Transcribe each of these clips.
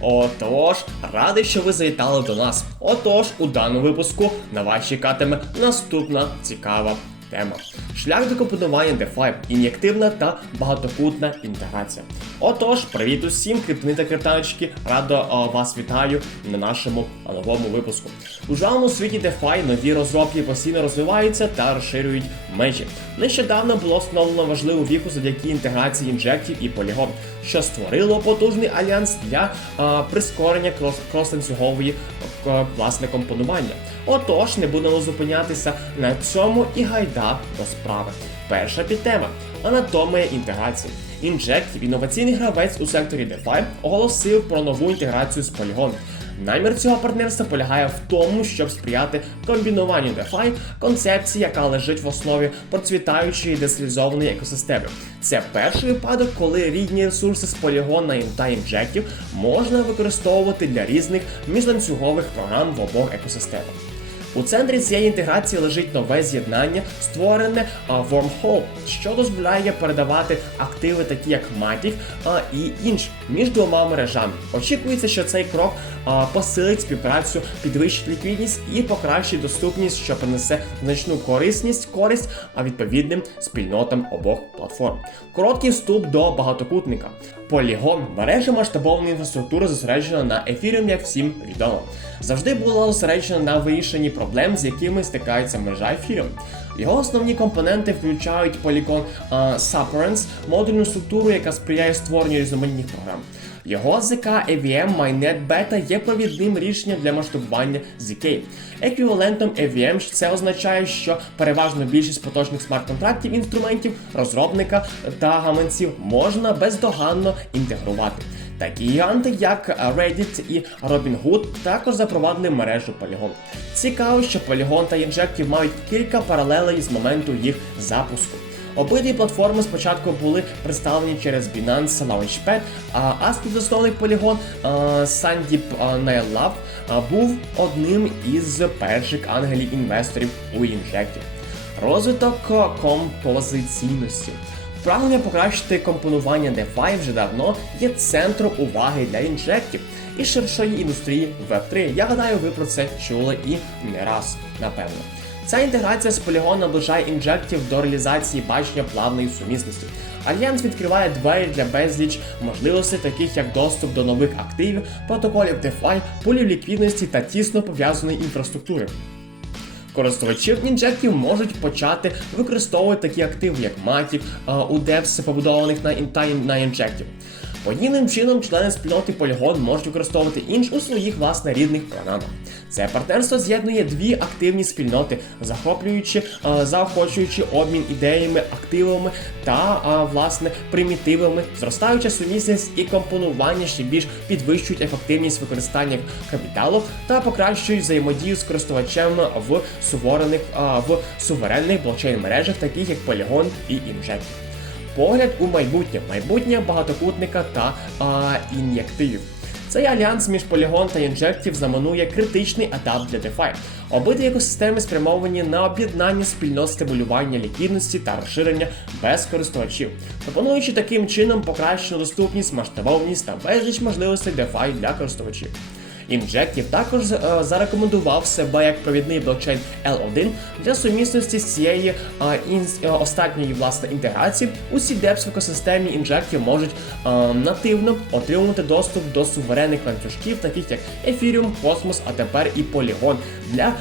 Отож, радий, що ви завітали до нас. Отож, у даному випуску на вас чекатиме наступна цікава тема. Шлях до компонування DeFi, ін'єктивна та багатокутна інтеграція. Отож, привіт усім, криптони та криптаночки, радо а, вас вітаю на нашому новому випуску. У жаному світі DeFi нові розробки постійно розвиваються та розширюють межі. Нещодавно було встановлено важливу віку завдяки інтеграції інжектів і Polygon, що створило потужний альянс для а, прискорення крос- крос-ланцюгової власне компонування. Отож, не будемо зупинятися на цьому і гайда до. Перша підтема анатомія інтеграції. Injective, інноваційний гравець у секторі DeFi, оголосив про нову інтеграцію з Polygon. Намір цього партнерства полягає в тому, щоб сприяти комбінуванню DeFi, концепції, яка лежить в основі процвітаючої децентралізованої екосистеми. Це перший випадок, коли рідні ресурси з Polygon та Injective можна використовувати для різних міжланцюгових програм в обох екосистемах. У центрі цієї інтеграції лежить нове з'єднання, створене Wormhole, що дозволяє передавати активи, такі як Matic і інші, між двома мережами. Очікується, що цей крок посилить співпрацю, підвищить ліквідність і покращить доступність, що принесе значну корисність, користь а відповідним спільнотам обох платформ. Короткий вступ до багатокутника. Polygon – мережа масштабованої інфраструктури зосереджена на Ethereum, як всім відомо. Завжди була зосереджена на вирішенні проблем, з якими стикається мережа Ethereum. Його основні компоненти включають а, Subparents, модульну структуру, яка сприяє створенню різноманітних програм. Його ZK EVM Mainnet Beta є провідним рішенням для масштабування ZK. Еквівалентом EVM це означає, що переважно більшість поточних смарт-контрактів інструментів, розробника та гаманців можна бездоганно інтегрувати. Такі гіганти, як Reddit і Robinhood, також запровадили мережу Polygon. Цікаво, що Polygon та Injective мають кілька паралелей з моменту їх запуску. Обидві платформи спочатку були представлені через Binance Launchpad, а співзасновник а, Nailab а, був одним із перших ангелів інвесторів у Injective. Розвиток композиційності. Прагнення покращити компонування DeFi вже давно є центром уваги для інжектів і ширшої індустрії Web3. Я гадаю, ви про це чули і не раз, напевно. Ця інтеграція з Polygon наближає інжектів до реалізації бачення плавної сумісності. Альянс відкриває двері для безліч можливостей, таких як доступ до нових активів, протоколів DeFi, полів ліквідності та тісно пов'язаної інфраструктури. Користувачі інжектів можуть почати використовувати такі активи, як Matic, а, у DEPS, побудованих на, на інжектів. Подібним чином члени спільноти Polygon можуть використовувати інж у своїх власне рідних програмах. Це партнерство з'єднує дві активні спільноти, захоплюючи, а, заохочуючи обмін ідеями, активами та а, власне примітивами, зростаюча сумісність і компонування ще більш підвищують ефективність використання капіталу та покращують взаємодію з користувачем в суверенних а, в суверенних блокчейн мережах, таких як Polygon і Inject. Погляд у майбутнє, майбутнє багатокутника та а, ін'єктивів. Цей альянс між Polygon та Injective знаменує критичний етап для DeFi. Обидві екосистеми спрямовані на об'єднання спільнот стимулювання ліквідності та розширення без користувачів, пропонуючи таким чином покращену доступність, масштабованість та безліч можливостей DeFi для користувачів. Injective також е, зарекомендував себе як провідний блокчейн L1 для сумісності з цієї е, е, остатньої власне інтеграції. Усі DEPS в екосистемі Injective можуть нативно отримувати доступ до суверенних ланцюжків, таких як Ethereum, Cosmos, а тепер і Polygon для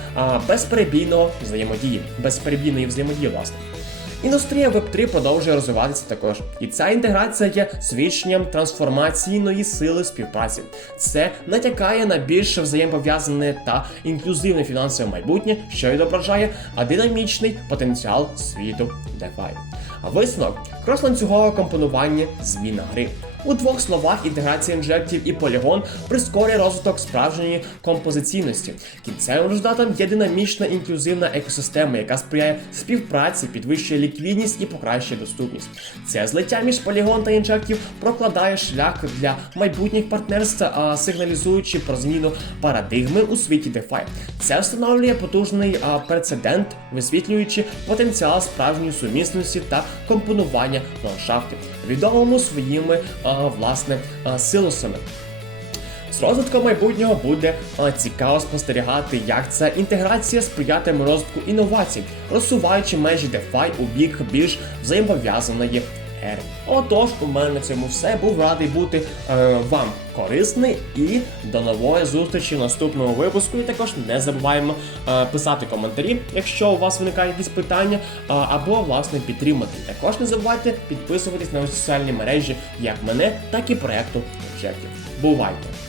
безперебійного взаємодії, безперебійної взаємодії, власне. Індустрія Web3 продовжує розвиватися також, і ця інтеграція є свідченням трансформаційної сили співпраці. Це натякає на більш взаємопов'язане та інклюзивне фінансове майбутнє, що відображає а динамічний потенціал світу DeFi. А висновок кросланцюгове компонування зміна гри. У двох словах інтеграція інжектів і полігон прискорює розвиток справжньої композиційності. Кінцевим результатом є динамічна інклюзивна екосистема, яка сприяє співпраці, підвищує ліквідність і покращує доступність. Це злиття між полігон та інжектів прокладає шлях для майбутніх партнерств, сигналізуючи про зміну парадигми у світі DeFi. Це встановлює потужний прецедент, висвітлюючи потенціал справжньої сумісності та компонування ландшафтів, відомому своїми власне силосами. З розвитком майбутнього буде цікаво спостерігати, як ця інтеграція сприятиме розвитку інновацій, розсуваючи межі DeFi у бік більш взаємопов'язаної ери. Отож, у мене на цьому все. Був радий бути е, вам корисний і до нової зустрічі в наступному випуску. І також не забуваємо е, писати коментарі, якщо у вас виникають якісь питання, е, або власне підтримати. Також не забувайте підписуватись на соціальні мережі як мене, так і проекту Objective. Бувайте!